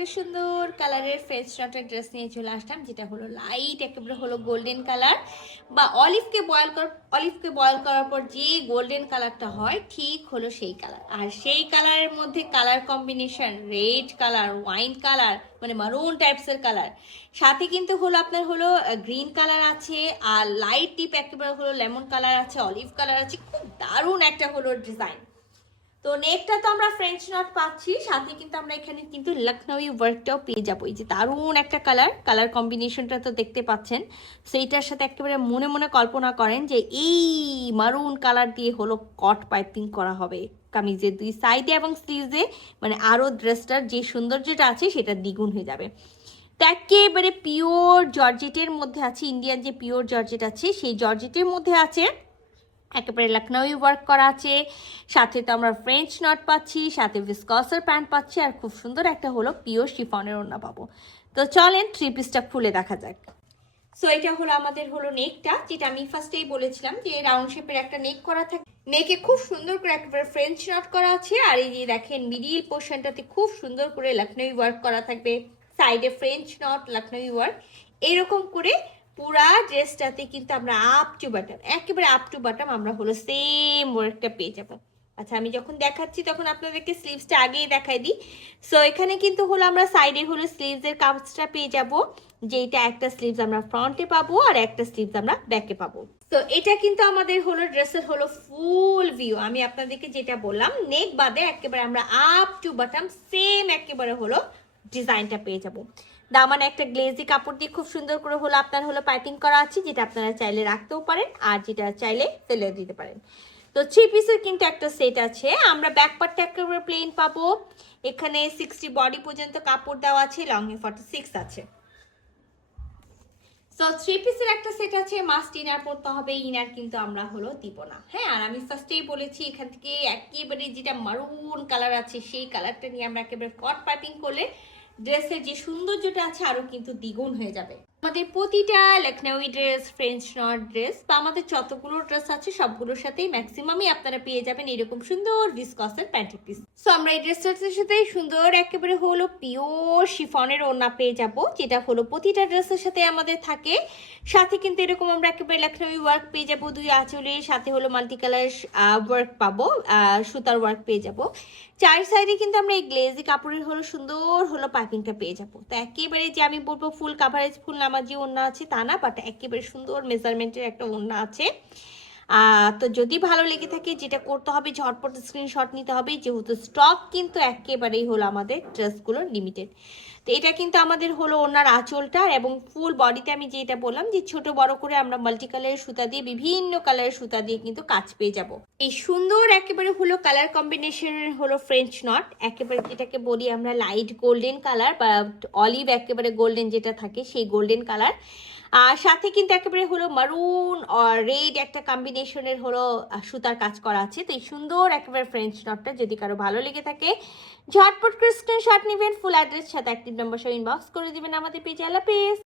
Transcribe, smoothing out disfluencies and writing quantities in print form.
একটা সুন্দর কালারের ফ্রেঞ্চ নটের ড্রেস নিয়ে চলে আসলাম, যেটা হলো লাইট একেবারে হলো গোল্ডেন কালার বা অলিভকে বয়েল করার পর যে গোল্ডেন কালারটা হয় ঠিক হলো সেই কালার। আর সেই কালারের মধ্যে colour combination red colour, wine colour, মানে মারুন টাইপসের কালার, সাথে কিন্তু হলো আপনার হলো গ্রিন কালার আছে, আর লাইট টিপ একেবারে হলো লেমন কালার আছে, অলিভ কালার আছে। খুব দারুণ একটা হলো ডিজাইন। তো নেকটা তো আমরা ফ্রেঞ্চ নট পাচ্ছি, সাথে কিন্তু আমরা এখানে কিন্তু লখনউই ওয়ার্কটাও পেয়ে যাবো। এই যে দারুণ একটা কালার কম্বিনেশনটা তো দেখতে পাচ্ছেন। সো এইটার সাথে একেবারে মনে মনে কল্পনা করেন যে এই মারুন কালার দিয়ে হলো কট পাইপিং করা হবে কামিজের দুই সাইডে এবং স্লিভসে, মানে আরও ড্রেসটার যে সৌন্দর্যটা আছে সেটা দ্বিগুণ হয়ে যাবে। তো একেবারে পিওর জর্জেটের মধ্যে আছে, ইন্ডিয়ান যে পিওর জর্জেট আছে সেই জর্জেটের মধ্যে আছে, একেবারে লখনউই ওয়ার্ক করা আছে, সাথে তো আমরা ফ্রেঞ্চ নট পাচ্ছি, সাথে ভিসকসের প্যান্ট পাচ্ছি, আর খুব সুন্দর একটা হলো পিওর শিফনের ওড়না পাবো। তো চলেন থ্রি পিসটা খুলে দেখা যাক। সো এটা হলো আমাদের হলো নেকটা, যেটা আমি ফার্স্টেই বলেছিলাম যে রাউন্ড শেপের একটা নেক করা থাকে। নেকে খুব সুন্দর করে একেবারে ফ্রেঞ্চ নট করা আছে, আর এই যে দেখেন মিডিল পোর্শনটাতে খুব সুন্দর করে লখনউই ওয়ার্ক করা থাকবে, সাইডে ফ্রেঞ্চ নট লখনউই ওয়ার্ক, এরকম করে পুরা ড্রেসটাতে কিন্তু আমরা আপ টু বাটম, একেবারে আপ টু বাটম আমরা হলো সেম ওয়ার্কটা পেয়ে যাবো। আচ্ছা, আমি যখন দেখাচ্ছি তখন আপনাদেরকে স্লিভসটা আগেই দেখাই দিই। সো এখানে কিন্তু হলো আমরা সাইডে হলো স্লিভসের কাজটা পেয়ে যাব, যেটা একটা স্লিভস আমরা ফ্রন্টে পাবো আর একটা স্লিভস আমরা ব্যাকে পাবো। তো এটা কিন্তু আমাদের হলো ড্রেসের হলো ফুল ভিউ। আমি আপনাদেরকে যেটা বললাম, নেক বাদে একেবারে আমরা আপ টু বাটম সেম একেবারে হলো ডিজাইনটা পেয়ে যাব। দামানে একটা গ্লেজি কাপড় দিয়ে খুব সুন্দর করে হলো আপনার হলো পাইপিং করা আছে, যেটা আপনারা চাইলে রাখতেও পারেন আর যেটা চাইলে ফেলে দিতে পারেন। তো থ্রি পিসের কিন্তু একটা সেট আছে। আমরা ব্যাক পার্টটা একেবারে প্লেন পাবো, এখানে 60 বডি পর্যন্ত কাপড় দেওয়া আছে, লং 46 আছে। সো থ্রি পিসের একটা সেট আছে, মাস্ট ইনার পরতে হবে, ইনার কিন্তু আমরা হলো দিব না। হ্যাঁ, আর আমি ফার্স্টেই বলেছি এখান থেকে একেবারে যেটা মারুন কালার আছে সেই কালারটা নিয়ে আমরা একেবারে কট পাইপিং করলে ড্রেসের যে সৌন্দর্যটা আছে আরো কিন্তু দ্বিগুণ হয়ে যাবে। আমাদের প্রতিটা লখনউই ড্রেস, ফ্রেঞ্চ নট ড্রেস বা আমাদের যতগুলো ড্রেস আছে সবগুলোর সাথেই ম্যাক্সিমামই আপনারা পেয়ে যাবেন এরকম সুন্দর ভিসকসের প্যান্ট পিস। সো আমরা এই ড্রেসটার সাথে সুন্দর একেবারে হলো পিওর শিফনের ওড়না পেয়ে যাব, যেটা হলো প্রতিটা ড্রেসের সাথে আমাদের থাকে। সাথে কিন্তু এরকম আমরা একেবারে লখনউই ওয়ার্ক পেয়ে যাবো, দুই আঁচলের সাথে হলো মাল্টি কালার ওয়ার্ক পাবো, সুতার ওয়ার্ক পেয়ে যাব। চার সাইডে কিন্তু আমরা এই গ্লেজি কাপড়ের হলো সুন্দর হলো পাইপিংটা পেয়ে যাবো। তো একেবারে যে আমি বলবো ফুল কাভারেজ ফুল নামার যে ওড়না আছে তা না, বাট একেবারে সুন্দর মেজারমেন্টের একটা ওড়না আছে। তো যদি ভালো লেগে থাকে যেটা করতে হবে ঝটপট স্ক্রিনশট নিতে হবে, যেহেতু স্টক কিন্তু একেবারেই হলো আমাদের ড্রেসগুলো লিমিটেড। তো এটা কিন্তু আমাদের হলো ওনার আঁচলটা, এবং ফুল বডিতে আমি যেটা বললাম যে ছোট বড় করে আমরা মাল্টি কালারের সুতা দিয়ে বিভিন্ন কালারের সুতা দিয়ে কিন্তু কাজ পেয়ে যাব। এই সুন্দর একেবারে হলো কালার কম্বিনেশনের হলো ফ্রেঞ্চ নট, একেবারে যেটাকে বলি আমরা লাইট গোল্ডেন কালার বা অলিভ একেবারে গোল্ডেন যেটা থাকে সেই গোল্ডেন কালার, আর সাথে কিন্তু একেবারে হলো মারুন আর রেড একটা কম্বিনেশনের হলো সুতার কাজ করা আছে। তো এই সুন্দর একেবারে ফ্রেঞ্চ নটটা যদি কারো ভালো লেগে থাকে ঝটপট করে স্ক্রিনশট নেবেন, ফুল অ্যাড্রেস সাথে অ্যাক্টিভ নাম্বার সহ ইনবক্স করে দিবেন আমাদের পেজে। আল্লাহ হাফেজ।